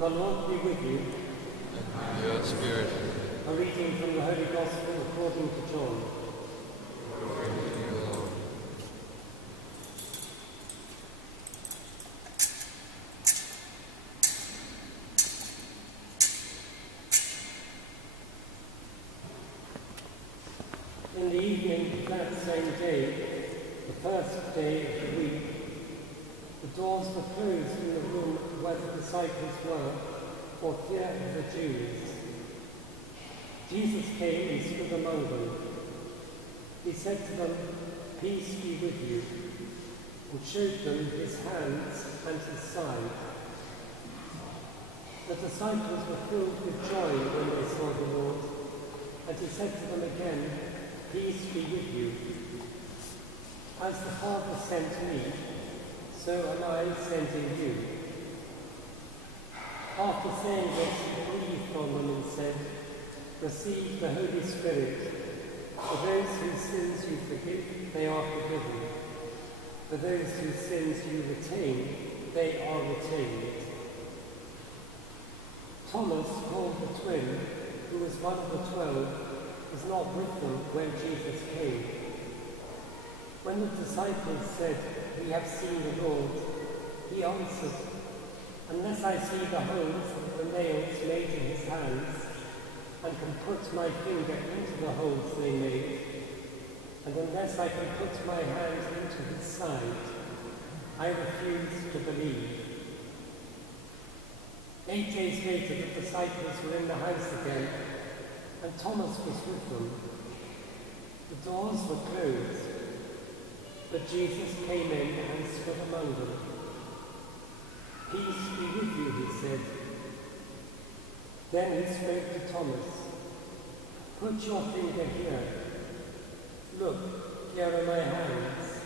The Lord be with you. And with your spirit. A reading from the Holy Gospel according to John. Glory to you, Lord. In the evening of that same day, the first day of the week, the doors were closed in the room where the disciples were, for fear of the Jews. Jesus came and stood among them. He said to them, "Peace be with you," and showed them his hands and his side. The disciples were filled with joy when they saw the Lord, and he said to them again, "Peace be with you. As the Father sent me, so am I sending you." After saying this, he breathed on them and said, "Receive the Holy Spirit. For those whose sins you forgive, they are forgiven. For those whose sins you retain, they are retained." Thomas, called the twin, who was one of the 12, was not with them when Jesus came. When the disciples said, "We have seen the Lord," he answered, "Unless I see the holes of the nails made in his hands, and can put my finger into the holes they made, and unless I can put my hand into his side, I refuse to believe." 8 days later, the disciples were in the house again, and Thomas was with them. The doors were closed, but Jesus came in and stood among them. "Peace be with you," he said. Then he spoke to Thomas. "Put your finger here. Look, here are my hands.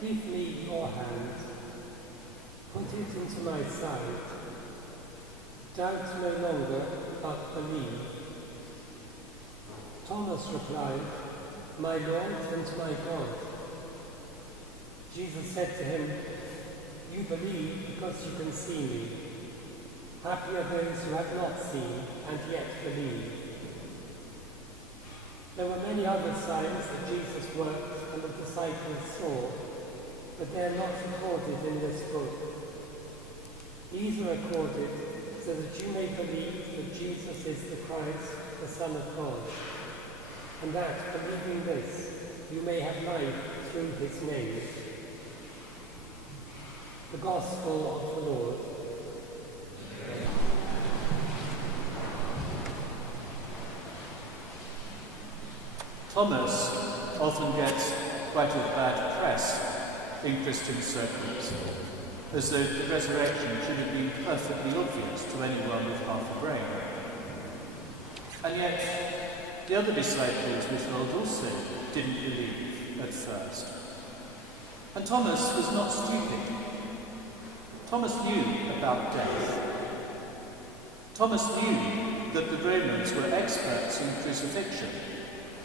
Give me your hand. Put it into my side. Doubt no longer, but believe." Thomas replied, "My Lord and my God." Jesus said to him, "You believe because you can see me. Happy are those who have not seen and yet believe." There were many other signs that Jesus worked and the disciples saw, but they are not recorded in this book. These are recorded so that you may believe that Jesus is the Christ, the Son of God, and that, believing this, you may have life through his name. The Gospel of the Lord. Thomas often gets quite a bad press in Christian circles, as though the resurrection should have been perfectly obvious to anyone with half a brain. And yet, the other disciples, we're told, also didn't believe at first. And Thomas was not stupid. Thomas knew about death. Thomas knew that the Romans were experts in crucifixion.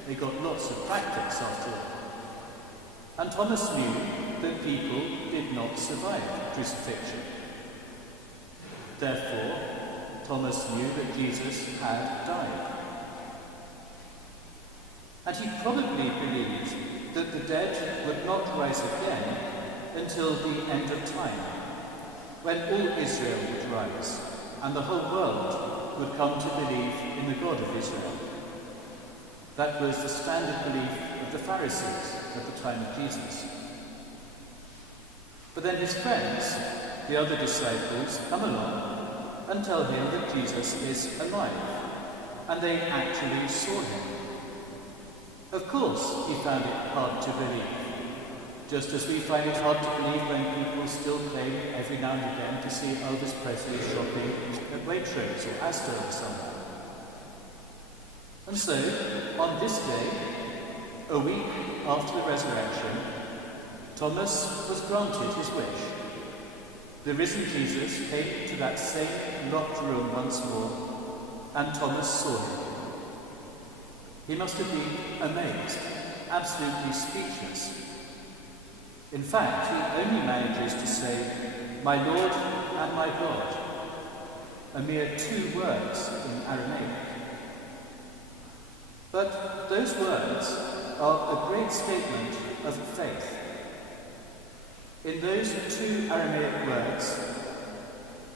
They got lots of practice after all. And Thomas knew that people did not survive crucifixion. Therefore, Thomas knew that Jesus had died. And he probably believed that the dead would not rise again until the end of time, when all Israel would rise and the whole world would come to believe in the God of Israel. That was the standard belief of the Pharisees at the time of Jesus. But then his friends, the other disciples, come along and tell him that Jesus is alive, and they actually saw him. Of course, he found it hard to believe, just as we find it hard to believe when people still claim every now and again to see Elvis Presley shopping at Waitrose or Asda or somewhere. And so, on this day, a week after the resurrection, Thomas was granted his wish. The risen Jesus came to that same locked room once more, and Thomas saw him. He must have been amazed, absolutely speechless. In fact, he only manages to say, "My Lord and my God." a mere 2 words in Aramaic. But those words are a great statement of faith. In those 2 Aramaic words,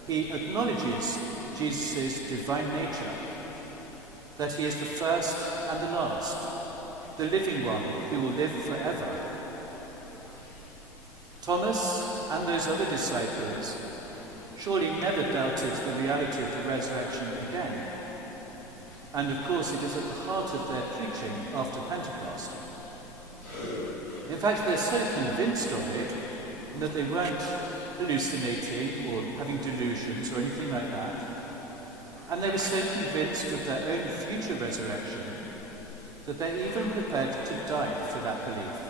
he acknowledges Jesus' divine nature, that he is the first and the last, the living one who will live forever. Thomas and those other disciples surely never doubted the reality of the resurrection again. And of course it is at the heart of their preaching after Pentecost. In fact, they're so convinced of it that they weren't hallucinating or having delusions or anything like that. And they were so convinced of their own future resurrection that they even prepared to die for that belief.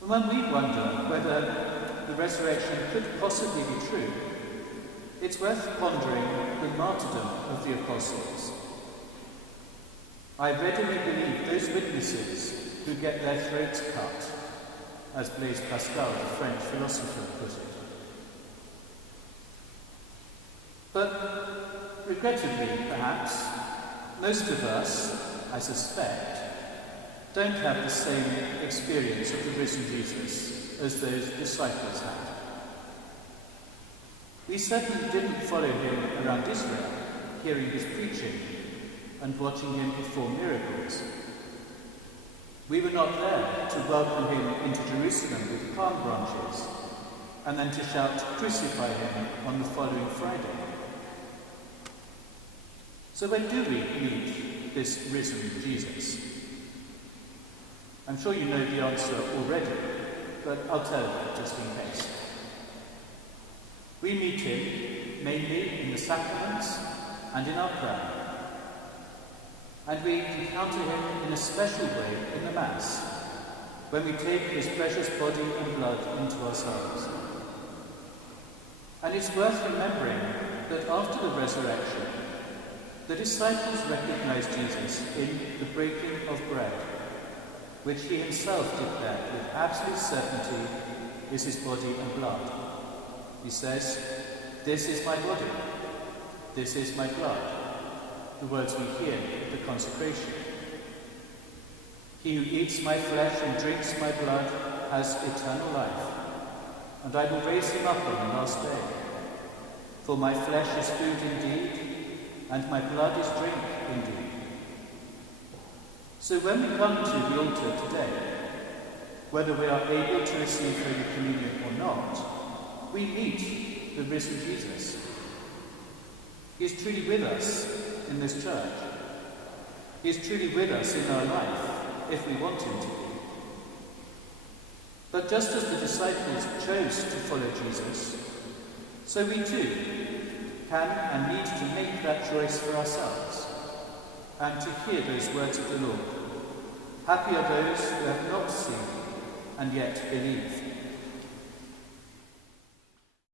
And when we wonder whether the resurrection could possibly be true, it's worth pondering the martyrdom of the apostles. I readily believe those witnesses who get their throats cut, as Blaise Pascal, the French philosopher, put it. But, regrettably, perhaps, most of us, I suspect, don't have the same experience of the risen Jesus as those disciples had. We certainly didn't follow him around Israel, hearing his preaching and watching him perform miracles. We were not there to welcome him into Jerusalem with palm branches and then to shout, "Crucify him," on the following Friday. So when do we meet this risen Jesus? I'm sure you know the answer already, but I'll tell you just in case. We meet him mainly in the sacraments and in our prayer. And we encounter him in a special way in the Mass, when we take his precious body and blood into ourselves. And it's worth remembering that after the resurrection, the disciples recognized Jesus in the breaking of bread, which he himself declared with absolute certainty is his body and blood. He says, "This is my body, this is my blood," the words we hear at the consecration. "He who eats my flesh and drinks my blood has eternal life, and I will raise him up on the last day. For my flesh is food indeed, and my blood is drink indeed." So when we come to the altar today, whether we are able to receive Holy Communion or not, we meet the risen Jesus. He is truly with us in this church. He is truly with us in our life, if we want him to be. But just as the disciples chose to follow Jesus, so we too can and need to make that choice for ourselves, and to hear those words of the Lord. Happy are those who have not seen and yet believe.